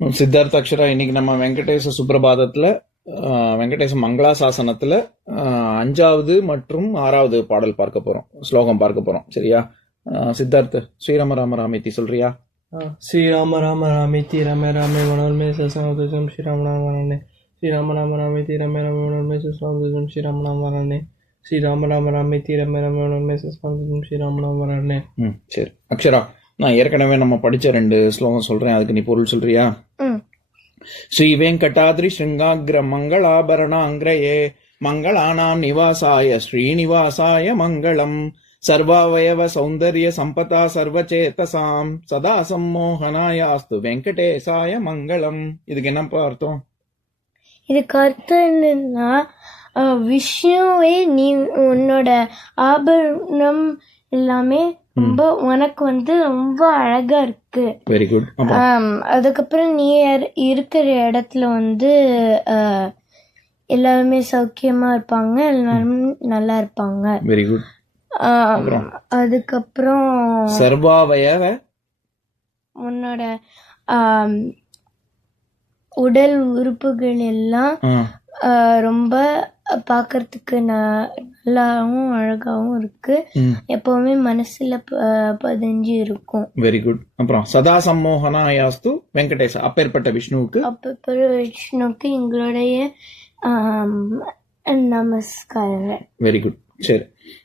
சித்தார்த்த அக்ஷரா, இன்னைக்கு நம்ம வெங்கடேச சுப்ரபாதத்துல வெங்கடேச மங்களாசாசனத்துல 5வது மற்றும் 6வது பாடல் பார்க்க போறோம், ஸ்லோகம் பார்க்க போறோம். சரியா? சித்தார்த்த, ஸ்ரீராம ராம ராமேத்தி சொல்றியா? ஸ்ரீராம ராம ராமேத்தி ரமே ராமே மனோன்மே சசாந்தம் ஸ்ரீராம ராம வரணே. ஸ்ரீராம ராம ராமேத்தி ரமே ராமே மனோன்மே சசாந்தம் ஸ்ரீராம ராம வரணே. ஸ்ரீராம ராம ராமேத்தி ரமே ராமே மனோன்மே சசாந்தம் ஸ்ரீராம ராம வரணே. சரி அக்ஷரா, நான் ஏற்கனவே நம்ம படிச்ச 2 ஸ்லோகம் சொல்றேன், அதுக்கு நீ பொருள் சொல்றியா? ஸ்ரீ வெங்கடாத்ரி ஸ்ருங்காக்ர மங்களாபரணாங்கிரயே மங்களானாம் நிவாசாய ஸ்ரீனிவாசாய மங்களம். சர்வாவயவ சௌந்தர்ய சம்பதா சர்வச்சேதசாம் சதா சம்மோகனாயாஸ்து வெங்கடேசாய மங்களம். இதுக்கு என்னப்பா அர்த்தம்? இதுக்கு அர்த்தம் என்னன்னா, விஷ்ணுவே நீ உன்னோட ஆபரணம் எல்லாமே ரொம்ப உனக்கு ரொம்ப அழகா இருக்கு. Very good. அதுக்கப்புறம் நீ இருக்கிற இடத்துல எல்லாருமே சௌக்கியமா இருப்பாங்க, எல்லாரும் நல்லா இருப்பாங்க. Very good. அதுக்கப்புறம் சர்வாவயவ உன்னோட உடல் உறுப்புகள் எல்லாம் ரொம்ப பாக்கிறதுக்கு நல்லாவும் அழகாவும் இருக்கு, எப்பவுமே மனசுல பதிஞ்சு இருக்கும். Very good. அப்புறம் சதா சம்மோகனாயாஸ்து வெங்கடேச, அப்பேற்பட்ட விஷ்ணுவுக்கு எங்களுடைய நமஸ்காரங்கள். Very good. சரி,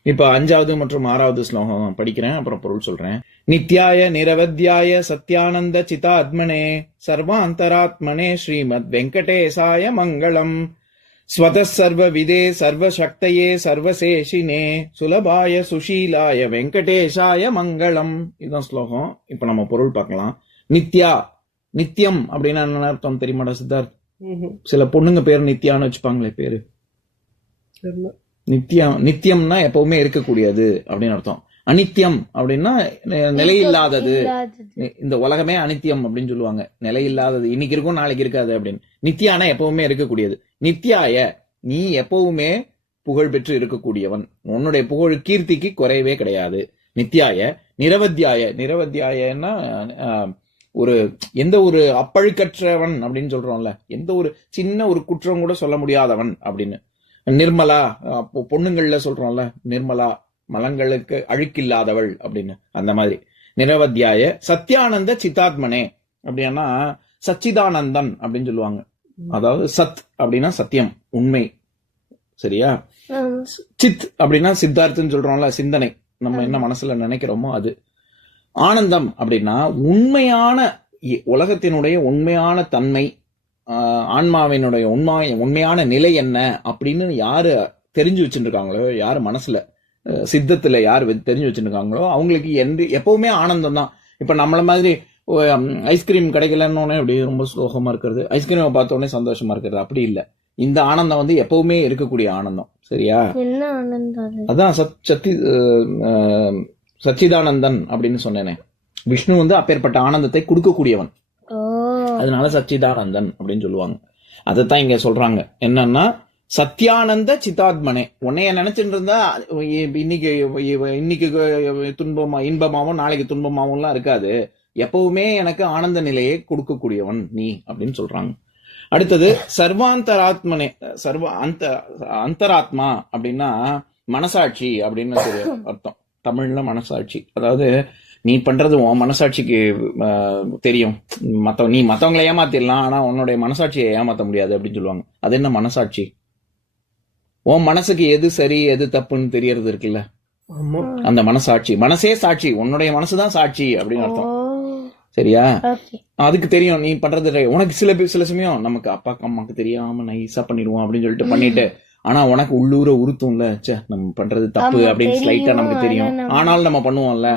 இப்ப 5வது மற்றும் 6வது ஸ்லோகம் படிக்கிறேன், அப்புறம் பொருள் சொல்றேன். நித்யாய நிரவத்யாய சத்யானந்த சிதாத்மனே சர்வாந்தராத்மனே ஸ்ரீமத் வெங்கடேசாய மங்களம். ஸ்வதः சர்வவிதே சர்வசக்தயே சர்வசேஷினே சுலபாய சுஷீலாய வெங்கடேசாய மங்களம். இதுதான் ஸ்லோகம். இப்ப நம்ம பொருள் பார்க்கலாம். நித்யா, நித்தியம் அப்படின்னா என்ன அர்த்தம் தெரியுமாடா சித்தார்த்? சில பொண்ணுங்க பேர் நித்யான்னு வச்சுப்பாங்களே பேரு. நித்தியம், நித்தியம்னா எப்பவுமே இருக்கக்கூடியது அப்படின்னு அர்த்தம். அனித்தியம் அப்படின்னா நிலையில்லாதது. இந்த உலகமே அனித்தியம் அப்படின்னு சொல்லுவாங்க, நிலையில்லாதது, இன்னைக்கு இருக்கும் நாளைக்கு இருக்காது அப்படின்னு. நித்தியானா எப்பவுமே இருக்கக்கூடியது. நித்யாய, நீ எப்பவுமே புகழ் பெற்று இருக்கக்கூடியவன், உன்னுடைய புகழ் கீர்த்திக்கு குறையவே கிடையாது. நித்யாய நிரவத்யாய, நிரவத்யாயன்னா ஒரு எந்த ஒரு அப்பழுக்கற்றவன் அப்படின்னு சொல்றோம்ல, எந்த ஒரு சின்ன ஒரு குற்றம் கூட சொல்ல முடியாதவன் அப்படின்னு. நிர்மலா, பொண்ணுங்கள்ல சொல்றோம்ல, நிர்மலா, மலங்களுக்கு அழுக்கில்லாதவள் அப்படின்னு, அந்த மாதிரி. நிரவத்யாய சத்யானந்த சித்தாத்மனே அப்படின்னா சச்சிதானந்தன் அப்படின்னு சொல்லுவாங்க. அதாவது சத் அப்படின்னா சத்தியம், உண்மை. சரியா? சித் அப்படின்னா சித்தார்த்தன்னு சொல்றோம்ல, சிந்தனை, நம்ம என்ன மனசுல நினைக்கிறோமோ அது. ஆனந்தம் அப்படின்னா உண்மையான, உலகத்தினுடைய உண்மையான தன்மை, ஆன்மாவினுடைய உண்மையான நிலை என்ன அப்படின்னு யாரு தெரிஞ்சு வச்சுருக்காங்களோ, யாரு மனசுல சித்தத்துல யாரு தெரிஞ்சு வச்சுருக்காங்களோ அவங்களுக்கு எப்பவுமே ஆனந்தம் தான். இப்ப நம்மள மாதிரி ஐஸ்கிரீம் கிடைக்கலன்னு இப்படி ரொம்ப சோகமா இருக்கிறது, ஐஸ்கிரீமை பார்த்த உடனே சந்தோஷமா இருக்கிறது, அப்படி இல்ல. இந்த ஆனந்தம் எப்பவுமே இருக்கக்கூடிய ஆனந்தம். சரியா? அதான் சச்சிதானந்தன் அப்படின்னு சொன்னேனே. விஷ்ணு அப்பேற்பட்ட ஆனந்தத்தை கொடுக்கக்கூடியவன், அதனால சச்சிதானந்தன் அப்படின்னு சொல்லுவாங்க. அதைத்தான் இங்க சொல்றாங்க. என்னன்னா சத்யானந்த சித்தாத்மனே, உன்னைய நினைச்சிட்டு இருந்தா இன்னைக்கு துன்பமா இன்பமாவும் நாளைக்கு துன்பமாவும் எல்லாம் இருக்காது, எப்பவுமே எனக்கு ஆனந்த நிலையை கொடுக்கக்கூடியவன் நீ அப்படின்னு சொல்றாங்க. அடுத்தது சர்வாந்தராத்மனே, அந்தராத்மா அப்படின்னா மனசாட்சி அப்படின்னு அர்த்தம். தமிழ்ல மனசாட்சி, அதாவது நீ பண்றது உன் மனசாட்சிக்கு தெரியும். நீ மத்தவங்களை ஏமாத்திடலாம், ஆனா உன்னுடைய மனசாட்சியை ஏமாத்த முடியாது அப்படின்னு சொல்லுவாங்க. அது என்ன மனசாட்சி? உன் மனசுக்கு எது சரி எது தப்புன்னு தெரியறது இருக்குல்ல, அந்த மனசாட்சி. மனசே சாட்சி, உன்னுடைய மனசுதான் சாட்சி அப்படின்னு அர்த்தம். சரியா? அதுக்கு தெரியும் நீ பண்றது. உனக்கு சில சமயம் நமக்கு அப்பாக்கு அம்மாக்கு தெரியாம நைஸா பண்ணிடுவோம் அப்படின்னு சொல்லிட்டு பண்ணிட்டு, ஆனா உனக்கு உள்ளூர உறுத்தும்ல, நம்ம பண்றது தப்பு அப்படின்னு ஸ்லைட்டா நமக்கு தெரியும், ஆனாலும் நம்ம பண்ணுவோம்ல.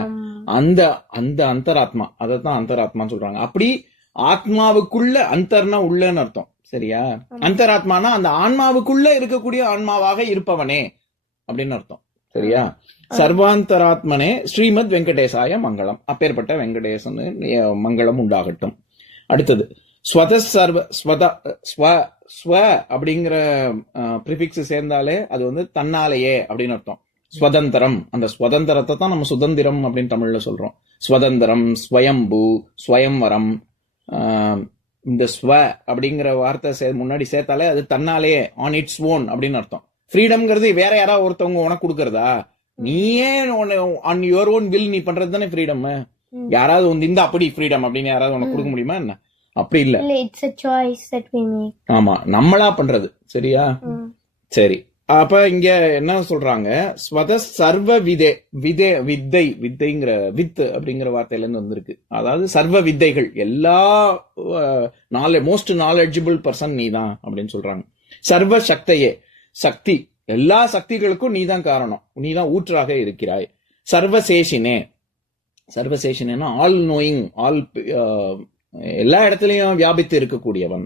அந்த அந்த அந்தராத்மா, அதத்தான் அந்தராத்மான்னு சொல்றாங்க. அப்படி ஆத்மாவுக்குள்ள, அந்தர்னா உள்ளன்னு அர்த்தம். சரியா? அந்தராத்மானா அந்த ஆன்மாவுக்குள்ள இருக்கக்கூடிய ஆன்மாவாக இருப்பவனே அப்படின்னு அர்த்தம். சரியா? சர்வாந்தராத்மனே ஸ்ரீமத் வெங்கடேசாய மங்களம், அப்பேற்பட்ட வெங்கடேசன் மங்களம் உண்டாகட்டும். அடுத்தது ஸ்வ அப்படிங்கிற ப்ரிஃபிக்ஸ் சேர்ந்தாலே அது தன்னாலேயே அப்படின்னு அர்த்தம். ஸ்வதந்திரம், அந்த ஸ்வதந்திரத்தை தான் நம்ம சுதந்திரம் அப்படின்னு தமிழ்ல சொல்றோம். ஸ்வதந்திரம், ஸ்வயம்பு, ஸ்வயம்வரம், இந்த ஸ்வ அப்படிங்கிற வார்த்தை முன்னாடி சேர்த்தாலே அது தன்னாலே ஆன் இட்ஸ் ஓன் அப்படின்னு அர்த்தம். ஃப்ரீடம்ங்கிறது வேற யாராவது ஒருத்தவங்க உனக்கு கொடுக்கறதா? நீயே ஆன் யுவர் ஓன் வில் நீ பண்றது தானே ஃப்ரீடம். யாராவது வந்து இந்த அப்படி ஃப்ரீடம் அப்படின்னு யாராவது உனக்கு கொடுக்க முடியுமா என்ன? அப்படி இல்ல. It's a choice that we make. ஆமா, நம்மளா பண்றது. சரியா? சரி, அப்ப இங்க என்ன சொல்றாங்க, ஸ்வத சர்வ வித்தைங்கிற வித் அப்படிங்கிற வார்த்தையில இருந்து வந்திருக்கு. அதாவது சர்வ வித்தைகள், எல்லா மோஸ்ட் நாலெட்ஜபிள் பர்சன் நீதான் அப்படின்னு சொல்றாங்க. சர்வ சக்தையே, சக்தி, எல்லா சக்திகளுக்கும் நீதான் காரணம், நீதான் ஊற்றாக இருக்கிறாய். சர்வசேஷினே, சர்வசேஷனேனா ஆல் நோயிங், ஆல் எல்லா இடத்துலயும் வியாபித்து இருக்கக்கூடியவன்.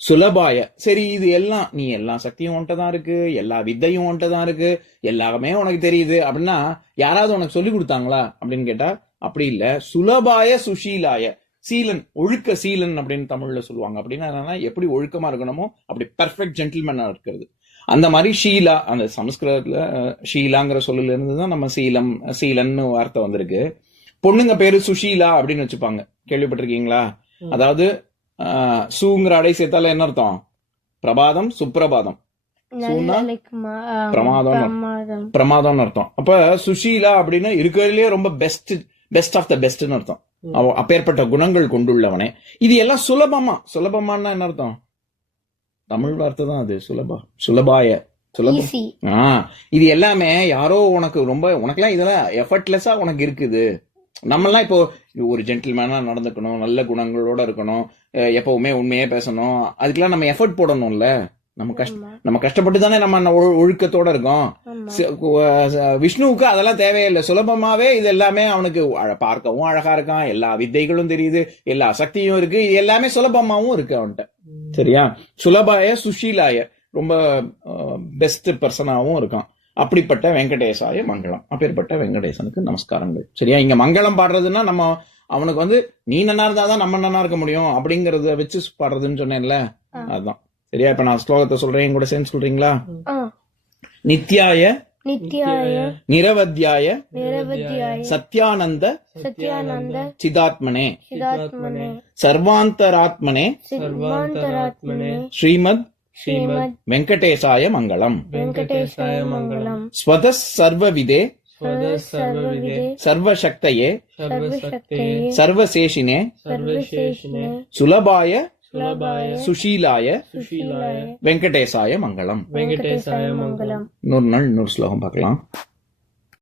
சுலபாய, சரி இது எல்லாம் நீ எல்லா சக்தியும் உன்கிட்ட தான் இருக்கு, எல்லா வித்தையும் உன்கிட்ட தான் இருக்கு, எல்லாமே உனக்கு தெரியுது அப்படின்னா யாராவது உனக்கு சொல்லி கொடுத்தாங்களா அப்படின்னு கேட்டா அப்படி இல்ல. சுலபாய சுஷீலாய, சீலன், ஒழுக்க சீலன் அப்படின்னு தமிழ்ல சொல்லுவாங்க. அப்படின்னா என்னன்னா எப்படி ஒழுக்கமா இருக்கணுமோ அப்படி பெர்ஃபெக்ட் ஜென்டில்மேனா இருக்கிறது. அந்த மாதிரி ஷீலா, அந்த சமஸ்கிருதத்துல ஷீலாங்கிற சொல்லுல இருந்துதான் நம்ம சீலன்னு வார்த்தை வந்திருக்கு. பொண்ணுங்க பேரு சுஷீலா அப்படின்னு வச்சுப்பாங்க, கேள்விப்பட்டிருக்கீங்களா? அதாவது சூங்கிற அடை சேர்த்தால என்ன அர்த்தம்? பிரபாதம், சுப்பிரபாதம். சூனா பிரமாதம் அர்த்தம். அப்ப சுஷீலா அப்படின்னா இருக்கிறதுலயே ரொம்ப பெஸ்ட் ஆஃப் த பெஸ்ட்னு அர்த்தம். அப்பேற்பட்ட குணங்கள் கொண்டுள்ளவனே. இது எல்லாம் சுலபமானா என்ன அர்த்தம்? தமிழ் வார்த்தை தான் அது, சுலபாய, சுலபம். இது எல்லாமே யாரோ உனக்கு ரொம்ப, உனக்கெல்லாம் இதெல்லாம் எஃபர்ட்லெஸ்ஸா உனக்கு இருக்குது. நம்மெல்லாம் இப்போ ஒரு ஜென்டில்மேனா நடந்துக்கணும், நல்ல குணங்களோட இருக்கணும், எப்பவுமே உண்மையே பேசணும், அதுக்கெல்லாம் நம்ம எஃபர்ட் போடணும்ல. நம்ம கஷ்டப்பட்டு தானே நம்ம ஒழுக்கத்தோட இருக்கோம். விஷ்ணுவுக்கு அதெல்லாம் தேவையில்லை, சுலபமாவே இது எல்லாமே அவனுக்கு பார்க்கவும் அழகா இருக்கான், எல்லா வித்தைகளும் தெரியுது, எல்லா சக்தியும் இருக்கு, இது எல்லாமே சுலபமாவும் இருக்கு அவன்கிட்ட. சரியா? சுலபாய சுஷீலாய, ரொம்ப பெஸ்ட் பர்சனாவும் இருக்கான். அப்படிப்பட்ட வெங்கடேசாய மங்களம். அப்பேற்பட்ட வெங்கடேசனுக்கு நமஸ்காரங்கள். சரியா? இங்க மங்களம் பாடுறதுன்னா நம்ம அவனுக்கு வந்து நீ நன்னா இருந்தாதான் நம்ம நன்னா இருக்க முடியும் அப்படிங்கறத வச்சு பாடுறதுன்னு சொன்னேன்ல, அதுதான். சரியா? இப்ப நான் ஸ்லோகத்தை சொல்றேன், கூட சேர்ந்து சொல்றீங்களா? நித்யாய நிரவத்யாய சத்யானந்த சிதாத்மனே சர்வாந்தராத்மனே ஸ்ரீமத் வெங்கடேசாய மங்களம். ஸ்வத சர்வவிதே சர்வசக்தயே சர்வசேஷினே சுலபாய சுஷீலாய வெங்கடேசாய மங்களம். இன்னொரு நாள் இன்னொரு ஸ்லோகம் பார்க்கலாம்.